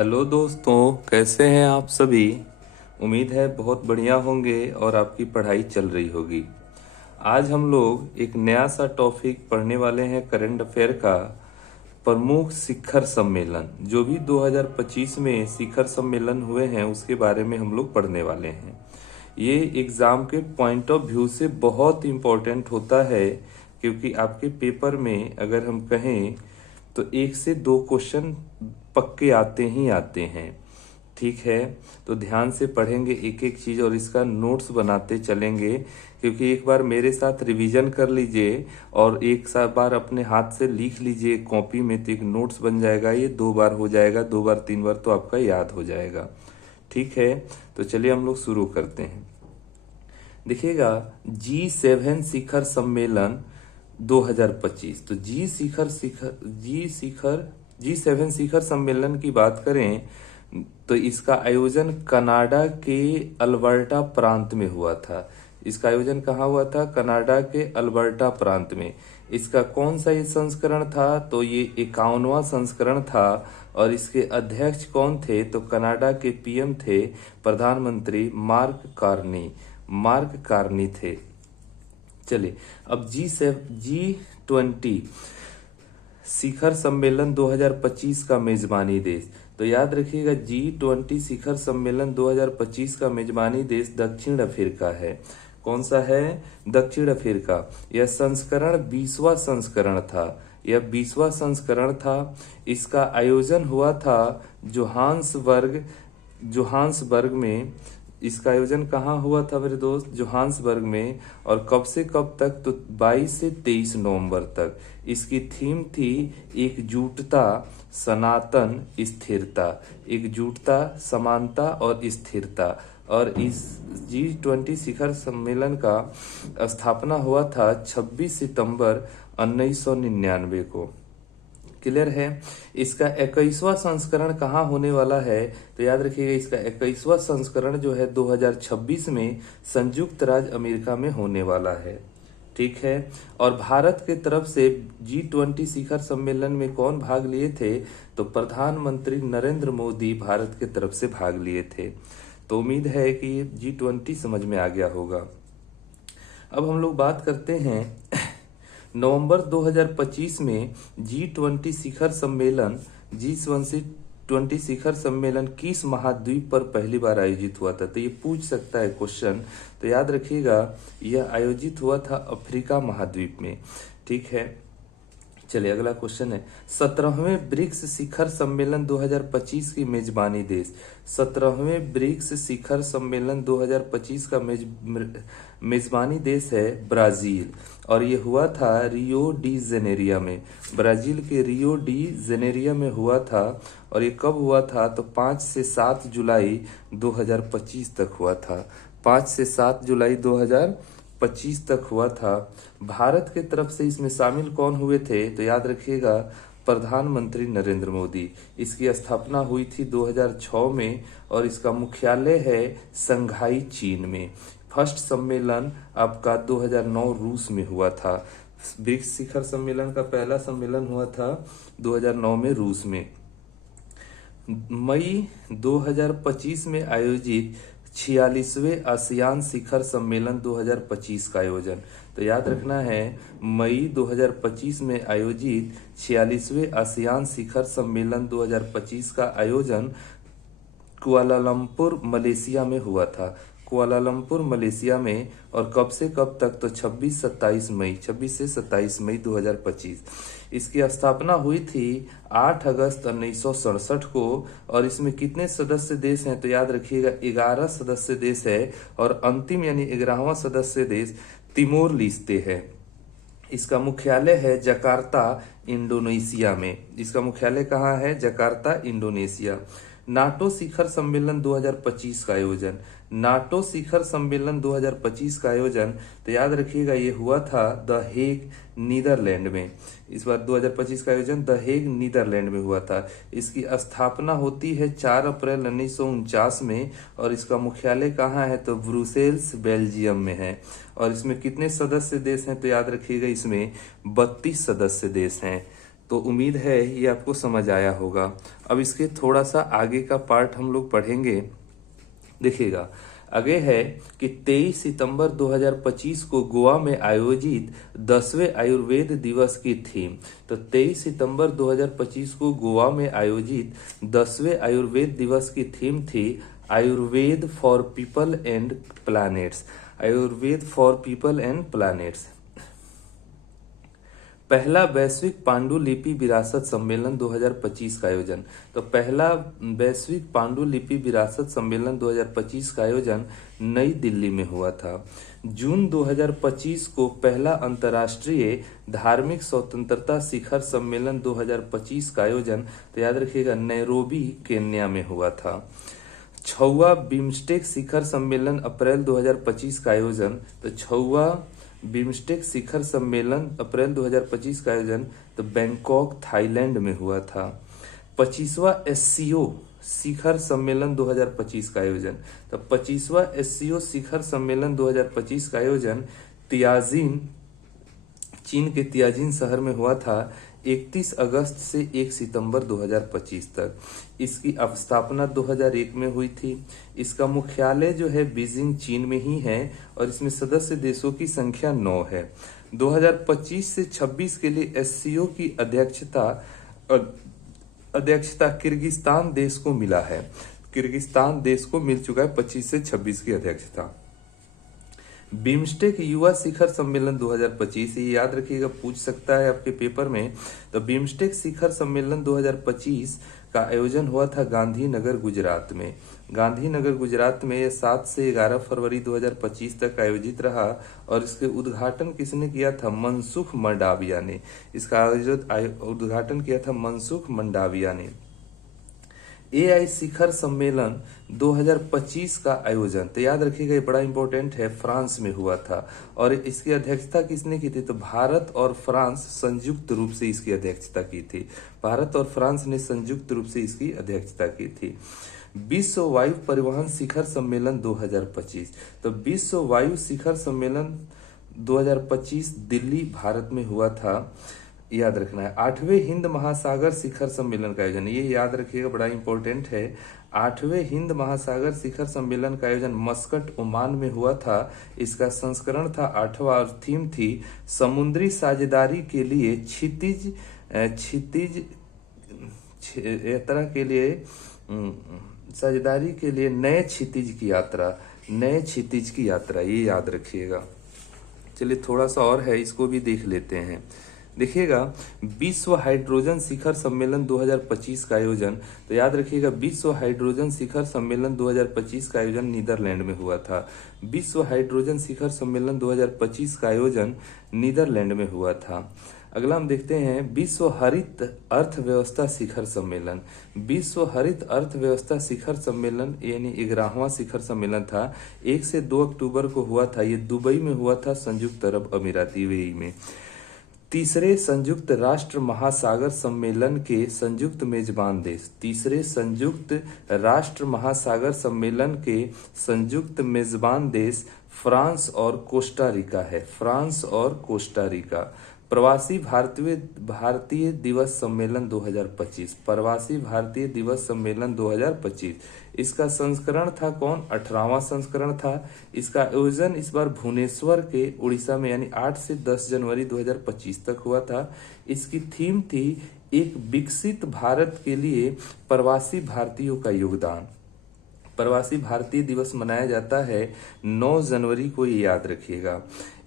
Hello दोस्तों, कैसे हैं आप सभी। उम्मीद है बहुत बढ़िया होंगे और आपकी पढ़ाई चल रही होगी। आज हम लोग एक नया सा टॉपिक पढ़ने वाले हैं करंट अफेयर का। प्रमुख शिखर सम्मेलन जो भी 2025 में शिखर सम्मेलन हुए हैं उसके बारे में हम लोग पढ़ने वाले हैं। ये एग्जाम के पॉइंट ऑफ व्यू से बहुत इम्पोर्टेंट होता है, क्योंकि आपके पेपर में अगर हम कहें तो 1 से 2 क्वेश्चन पक्के आते ही आते हैं। ठीक है, तो ध्यान से पढ़ेंगे एक एक चीज और इसका नोट्स बनाते चलेंगे, क्योंकि एक बार मेरे साथ रिवीजन कर लीजिए और एक साथ बार अपने हाथ से लिख लीजिए कॉपी में, तो एक नोट्स बन जाएगा। ये 2 बार हो जाएगा, 2 बार 3 बार तो आपका याद हो जाएगा। ठीक है, तो चलिए हम लोग शुरू करते हैं। देखिएगा, G7 शिखर सम्मेलन 2025। तो G7 शिखर सम्मेलन की बात करें तो इसका आयोजन कनाडा के अल्बर्टा प्रांत में हुआ था। इसका आयोजन कहाँ हुआ था? कनाडा के अल्बर्टा प्रांत में। इसका कौन सा ये संस्करण था? तो ये 51वां संस्करण था। और इसके अध्यक्ष कौन थे? तो कनाडा के पीएम थे, प्रधानमंत्री मार्क कार्नी थे। चलिए, अब G20 शिखर सम्मेलन 2025 का मेजबानी देश। तो याद रखिएगा, G20 शिखर सम्मेलन 2025 का मेजबानी देश दक्षिण अफ्रीका है। कौन सा है? दक्षिण अफ्रीका। यह संस्करण 20वां संस्करण था। यह 20वां संस्करण था। इसका आयोजन हुआ था जोहान्सबर्ग में। इसका आयोजन कहाँ हुआ था मेरे दोस्त? जोहान्सबर्ग में। और कब से कब तक? तो 22 से 23 नवंबर तक। इसकी थीम थी एकजुटता, सनातन, स्थिरता। एकजुटता, समानता और स्थिरता। और इस G20 शिखर सम्मेलन का स्थापना हुआ था 26 सितंबर 1999 को। क्लियर है? इसका 21वां संस्करण कहाँ होने वाला है? तो याद रखिएगा, इसका 21वां संस्करण जो है 2026 में संयुक्त राज्य अमेरिका में होने वाला है। ठीक है, और भारत के तरफ से G20 शिखर सम्मेलन में कौन भाग लिए थे? तो प्रधानमंत्री नरेंद्र मोदी भारत के तरफ से भाग लिए थे। तो उम्मीद है कि ये G20 समझ में आ गया होगा। अब हम लोग बात करते हैं नवंबर 2025 में G20 शिखर सम्मेलन G20 शिखर सम्मेलन किस महाद्वीप पर पहली बार आयोजित हुआ था? तो ये पूछ सकता है क्वेश्चन। तो याद रखिएगा, यह आयोजित हुआ था अफ्रीका महाद्वीप में। ठीक है, चलिए अगला क्वेश्चन है, 17वें ब्रिक्स शिखर सम्मेलन 2025 की मेजबानी देश। 17वें ब्रिक्स शिखर सम्मेलन 2025 का मेजबानी देश है ब्राजील। और ये हुआ था रियो डी जेनेरिया में। ब्राजील के रियो डी जेनेरिया में हुआ था। और ये कब हुआ था? तो 5 से 7 जुलाई 2025 तक हुआ था। 5 से 7 जुलाई 2025 तक हुआ था। भारत के तरफ से इसमें शामिल कौन हुए थे? तो याद रखिएगा, प्रधानमंत्री नरेंद्र मोदी। इसकी स्थापना हुई थी 2006 में और इसका मुख्यालय है संघाई, चीन में। फर्स्ट सम्मेलन आपका 2009 रूस में हुआ था। ब्रिक्स शिखर सम्मेलन का पहला सम्मेलन हुआ था 2009 में रूस में। मई 2025 में आयोजित 46वें आसियान शिखर सम्मेलन 2025 का आयोजन। तो याद रखना है, मई 2025 में आयोजित 46वें आसियान शिखर सम्मेलन 2025 का आयोजन कुआलालंपुर मलेशिया में हुआ था। कुआलालंपुर मलेशिया में। और कब से कब तक? तो 26 से 27 मई 2025। इसकी स्थापना हुई थी 8 अगस्त 1967 को। और इसमें कितने सदस्य देश हैं? तो याद रखिएगा, 11 सदस्य देश है। और अंतिम यानी 11वां सदस्य देश तिमोर लिस्ते है। इसका मुख्यालय है जकार्ता, इंडोनेशिया में। इसका मुख्यालय कहाँ है? Jakarta, Indonesia. नाटो शिखर सम्मेलन 2025 का आयोजन। नाटो शिखर सम्मेलन 2025 का आयोजन, तो याद रखिएगा, ये हुआ था द हेग, नीदरलैंड में। इस बार 2025 का आयोजन द हेग, नीदरलैंड में हुआ था। इसकी स्थापना होती है 4 अप्रैल 1949 में। और इसका मुख्यालय कहाँ है? तो ब्रुसेल्स, बेल्जियम में है। और इसमें कितने सदस्य देश हैं? तो याद रखिएगा, इसमें 32 सदस्य देश हैं। तो उम्मीद है ये आपको समझ आया होगा। अब इसके थोड़ा सा आगे का पार्ट हम लोग पढ़ेंगे। देखिएगा, आगे है कि 23 सितंबर 2025 को गोवा में आयोजित 10वें आयुर्वेद दिवस की थीम। तो 23 सितंबर 2025 को गोवा में आयोजित 10वें आयुर्वेद दिवस की थीम थी Ayurveda for people and planets. Ayurveda for people and planets. पहला वैश्विक पांडुलिपि विरासत सम्मेलन 2025 का आयोजन। तो पहला वैश्विक पांडुलिपि विरासत सम्मेलन 2025 का आयोजन नई दिल्ली में हुआ था। जून 2025 को पहला अंतर्राष्ट्रीय धार्मिक स्वतंत्रता शिखर सम्मेलन 2025 का आयोजन, तो याद रखिएगा, नैरोबी केन्या में हुआ था। 6वां बिम्स्टेक शिखर सम्मेलन अप्रैल 2025 का आयोजन। तो 6वां बिम्स्टेक शिखर सम्मेलन अप्रैल 2025 का आयोजन तो बैंकॉक थाईलैंड में हुआ था। 25वां एससीओ शिखर सम्मेलन 2025 का आयोजन। तो 25वां एससीओ शिखर सम्मेलन 2025 का आयोजन तियाजिन, चीन के तियाजिन शहर में हुआ था 31 अगस्त से 1 सितंबर 2025 तक। इसकी स्थापना 2001 में हुई थी। इसका मुख्यालय जो है बीजिंग, चीन में ही है और इसमें सदस्य देशों की संख्या 9 है। 2025 से 26 के लिए एससीओ की अध्यक्षता किर्गिस्तान देश को मिला है। किर्गिस्तान देश को मिल चुका है 25 से 26 की अध्यक्षता। बिम्स्टेक युवा शिखर सम्मेलन 2025, ये याद रखिएगा, पूछ सकता है आपके पेपर में। तो बिम्स्टेक शिखर सम्मेलन 2025 का आयोजन हुआ था गांधीनगर, गुजरात में। गांधीनगर, गुजरात में ये 7 से 11 फरवरी 2025 तक आयोजित रहा और इसके उद्घाटन किसने किया था? मनसुख मंडाविया ने। इसका उद्घाटन किया था मनसुख मंडाविया ने। एआई शिखर सम्मेलन 2025 का आयोजन, तो याद रखिएगा ये बड़ा इंपॉर्टेंट है, फ्रांस में हुआ था और इसकी अध्यक्षता किसने की थी? तो भारत और फ्रांस संयुक्त रूप से इसकी अध्यक्षता की थी। भारत और फ्रांस ने संयुक्त रूप से इसकी अध्यक्षता की थी। विश्व वायु परिवहन शिखर सम्मेलन 2025, तो विश्व वायु शिखर सम्मेलन 2025 दिल्ली, भारत में हुआ था, याद रखना है। 8वें हिंद महासागर शिखर सम्मेलन का आयोजन, ये याद रखिएगा, बड़ा इंपॉर्टेंट है। 8वें हिंद महासागर शिखर सम्मेलन का आयोजन मस्कट, ओमान में हुआ था। इसका संस्करण था 8वां और थीम थी समुद्री साझेदारी के लिए क्षितिज यात्रा के लिए साझेदारी के लिए नए क्षितिज की यात्रा, नए क्षितिज की यात्रा, ये याद रखिएगा। चलिए थोड़ा सा और है, इसको भी देख लेते हैं। देखिएगा, विश्व हाइड्रोजन शिखर सम्मेलन 2025 का आयोजन, तो याद रखिएगा विश्व हाइड्रोजन शिखर सम्मेलन 2025 का आयोजन नीदरलैंड में हुआ था। विश्व हाइड्रोजन शिखर सम्मेलन 2025 का आयोजन नीदरलैंड में हुआ था। अगला हम देखते हैं विश्व हरित अर्थव्यवस्था शिखर सम्मेलन। विश्व हरित अर्थव्यवस्था शिखर सम्मेलन यानी 11वां शिखर सम्मेलन था, 1 से 2 अक्टूबर को हुआ था। ये दुबई में हुआ था, संयुक्त अरब अमीरात यूएई में। तीसरे संयुक्त राष्ट्र महासागर सम्मेलन के संयुक्त मेजबान देश, तीसरे संयुक्त राष्ट्र महासागर सम्मेलन के संयुक्त मेजबान देश फ्रांस और कोस्टा रिका है। फ्रांस और कोस्टा रिका। प्रवासी भारतीय दिवस सम्मेलन 2025, प्रवासी भारतीय दिवस सम्मेलन 2025, इसका संस्करण था कौन? 18वां संस्करण था। इसका आयोजन इस बार भुवनेश्वर के उड़ीसा में यानी 8 से 10 जनवरी 2025 तक हुआ था। इसकी थीम थी एक विकसित भारत के लिए प्रवासी भारतीयों का योगदान। प्रवासी भारतीय दिवस मनाया जाता है 9 जनवरी को, ये याद रखिएगा।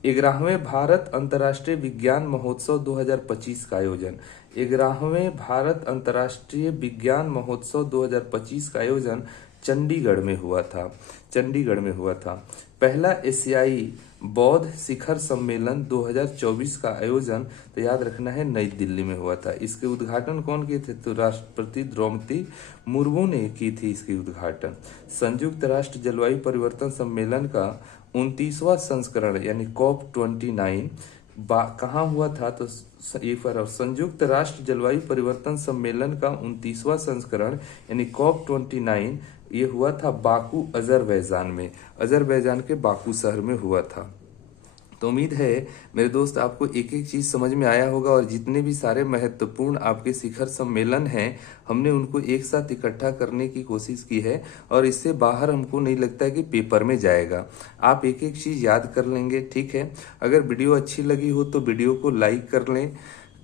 11वें भारत अंतर्राष्ट्रीय विज्ञान महोत्सव 2025 का आयोजन, 11वें भारत अंतर्राष्ट्रीय विज्ञान महोत्सव 2025 का आयोजन चंडीगढ़ में हुआ था। चंडीगढ़ में हुआ था। पहला एशियाई बौद्ध शिखर सम्मेलन 2024 का आयोजन, तो याद रखना है, नई दिल्ली में हुआ था। इसके उद्घाटन कौन किए थे? तो राष्ट्रपति द्रौपदी मुर्मू ने की थी इसकी उद्घाटन। संयुक्त राष्ट्र जलवायु परिवर्तन सम्मेलन का 29वां संस्करण यानी COP29 कहाँ हुआ था? तो संयुक्त राष्ट्र जलवायु परिवर्तन सम्मेलन का 29वां संस्करण यानी COP29 ये हुआ था बाकू, अजरबैजान में। अजरबैजान के बाकू शहर में हुआ था। तो उम्मीद है मेरे दोस्त आपको एक एक चीज समझ में आया होगा, और जितने भी सारे महत्वपूर्ण आपके शिखर सम्मेलन हैं हमने उनको एक साथ इकट्ठा करने की कोशिश की है, और इससे बाहर हमको नहीं लगता है कि पेपर में जाएगा। आप एक एक चीज याद कर लेंगे, ठीक है। अगर वीडियो अच्छी लगी हो तो वीडियो को लाइक कर लें,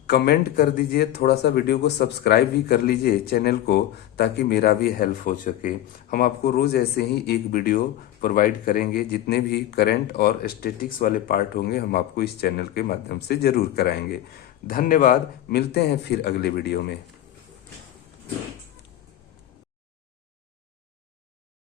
कमेंट कर दीजिए, थोड़ा सा वीडियो को सब्सक्राइब भी कर लीजिए चैनल को, ताकि मेरा भी हेल्प हो सके। हम आपको रोज ऐसे ही एक वीडियो प्रोवाइड करेंगे, जितने भी करंट और स्टैटिक्स वाले पार्ट होंगे हम आपको इस चैनल के माध्यम से जरूर कराएंगे। धन्यवाद, मिलते हैं फिर अगले वीडियो में।